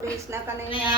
कृष्ण कन्हैया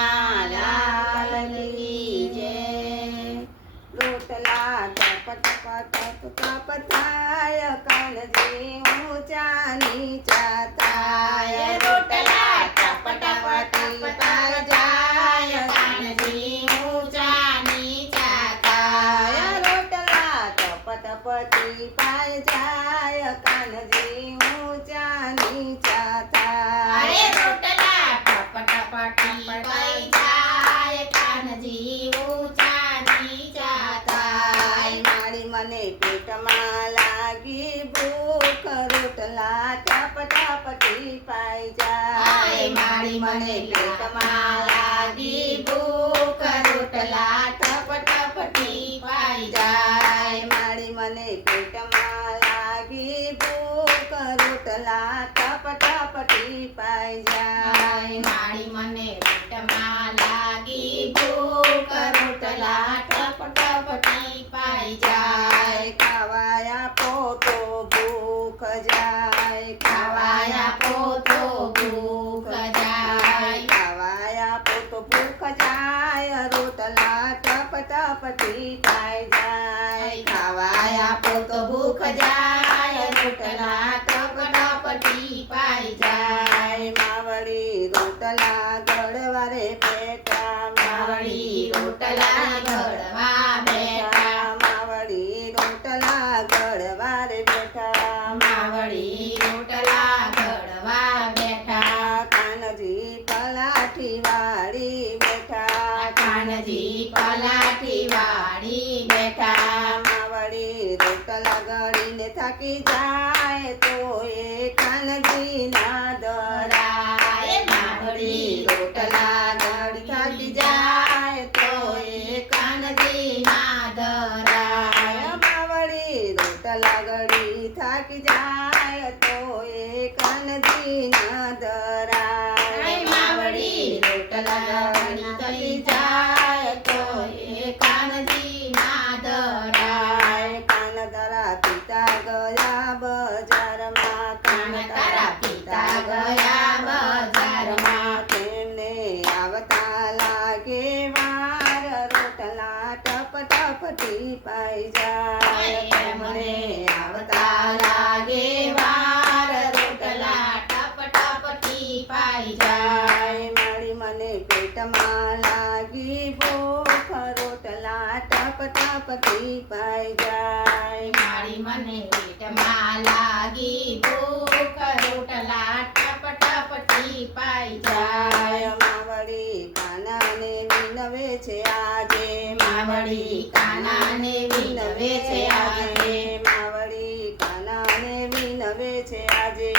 लाल की जय। रोटला टप टप टप टप थाय कानजी ऊंचा नीचा थाय। रोटला टप टप टप थाय जाय कानजी ऊंचा नीचा थाय। रोटला टप टप टीपाय जाय कानजी ऊंचा नीचा थाय। रोटला टप टप टीपाय जाय कानजी ऊंचा नीचा थाय। मारी मने पेटમાં લાગી ભૂખ રોટલા ટપ ટપ ટીપાય જાય। મારી મને પેટમાં લાગી ભૂખ રોટલા ટપ ટપ ટીપાય જાય। મારી મને પેટમાં લાગી ભૂખ રોટલા ટપ ટપ ટીપાય જાય। મારી મને પેટમાં લાગી ભૂખ રોટલા ટપ ટપ ટીપાય જાય। ખાવાય આપો તો ભૂખ જાય। ખાવાય આપો તો ભૂખ જાય। ખાવાય આપો તો ભૂખ જાય। રોટલા ટપ ટપ ટીપાય જાય। ખાવાય આપો તો ભૂખ જાય। રોટલા ટપ ટપ ટીપાય જાય। માવડી રોટલા ગળવારે બેઠા। માવડી રોટલા ઘડવા બેઠા। માવડી રોટલા ગળવારે બેઠા। માવડી રોટલા ઘડવા બેઠા। કાનજી પલાઠી વાળી બેઠા। કાનજી પલાઠી વાળી બેઠા। માવડી રોટલા ગળીને થાકી જાય તો એ કાનજી ના દરાય। માવડી રોટલા ગળી થાકી જાય તો એ કાનજી ના ધરાય। માવડી રોટલા ગળી થાકી જાય તો એ કાનજી ના દરાય। માવડી રોટલા ગળી થાકી જાય તો એ કાનજી ના ધરાય। કાન તારા પિતા ગયા બજારમાં। કાન તારા પિતા ગયા બજારમાં। તેમને આવતા લાગે વાર રોટલા ટપ ટપ ટીપાઈ જાય। મને આવતા લાગે વાર રોટલા ટપ ટપ ટીપાઈ જાય। મારી મને પેટમાં લાગી ભૂખ રોટલા ટપ ટપ ટીપાઈ જાય। મારી મને પેટમાં લાગી ભૂખ રોટલા ટપ ટપ ટીપાઈ જાય। માવડી કાનાને વિનવે છે આજે। માવડી કાનાને વિનવે છે આજે। માવડી કાનાને વિનવે છે આજે।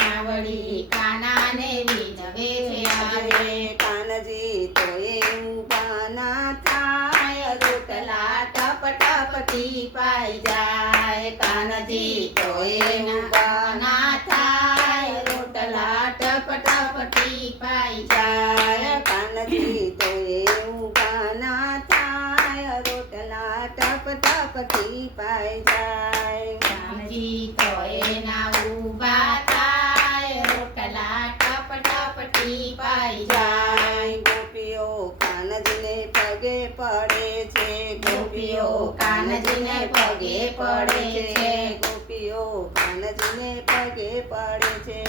માવડી કાનાને વિનવે છે આજે। કાનજી તો એ ઊભા ના થાય રોટલા ટપ ટપ ટીપાઈ જાય। કાનજી તો એ ઊભા ના થાય રોટલા ટપ ટપ ટીપાઈ જાય। કાનજી તો એ ઊભા ના થાય રોટલા ટપ ટપ ટીપાઈ જાય। કાનજી તો એના ઊભા થાય રોટલા ટપ ટપ ટીપાઈ જાય। ગોપીઓ કાનજીને પગે પડે છે। ગોપીઓ કાનજીને પગે પડે છે। ગોપીઓ કાનજીને પગે પડે છે।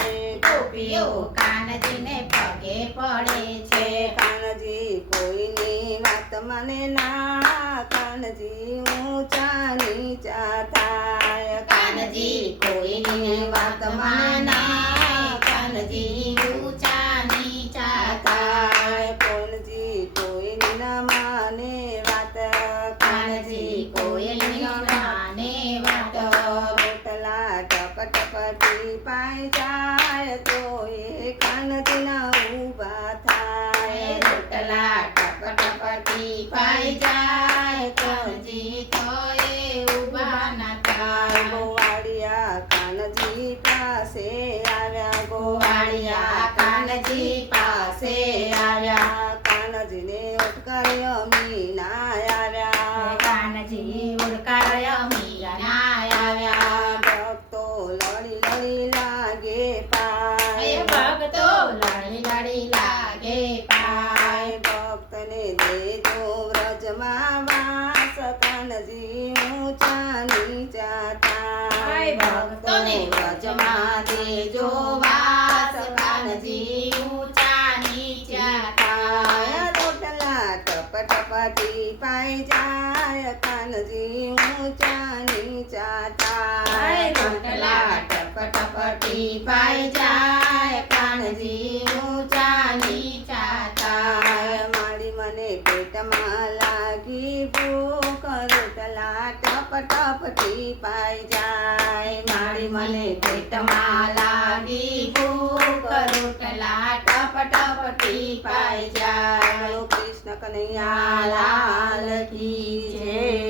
ગોપીઓ કાનજીને પગે પડે છે। કાનજી કોઈની વાત મને ના। કાનજી ઊંચા નીચા થાય। કાનજી કોઈની વાત માને। કાનજી ઊંચા નીચા થાય। કોનજી કોઈની ના માને વાત। કાનજી કોઈની માને વાત। રોટલા ટપ ટપ ટીપાઈ જાય તો એ કાનજી ના ઊભા થાય। રોટલા ટપ ટપ ટીપાઈ જાય કાનજી તો એ ઊભા ના થાય। ગોવાળિયા કાનજી પાસે આવ્યા। ગોવાળિયા કાનજી પાસે આવ્યા। કાનજીને ઉટકાર્યો મીના આવ્યા। કાનજી ઉડકાય મીરા આવ્યા। ભક્તો લડી લડી લાગે પાય। ભક્તો લડી લડી લાગે પાઈ જાય કાનજી ઊંચા નીચા થાય રોટલા ટપ ટપ ટીપાઈ જાય કાનજી ઊંચા નીચા થાય મારી મને પેટમાં લાગી ભૂખ રોટલા ટપ ટપ ટીપાઈ જાય મારી મને પેટમાં લાગી ભૂખ રોટલા ટપ ટપ ટીપાઈ જાય કૃષ્ણ કનૈયા લાલ કી જય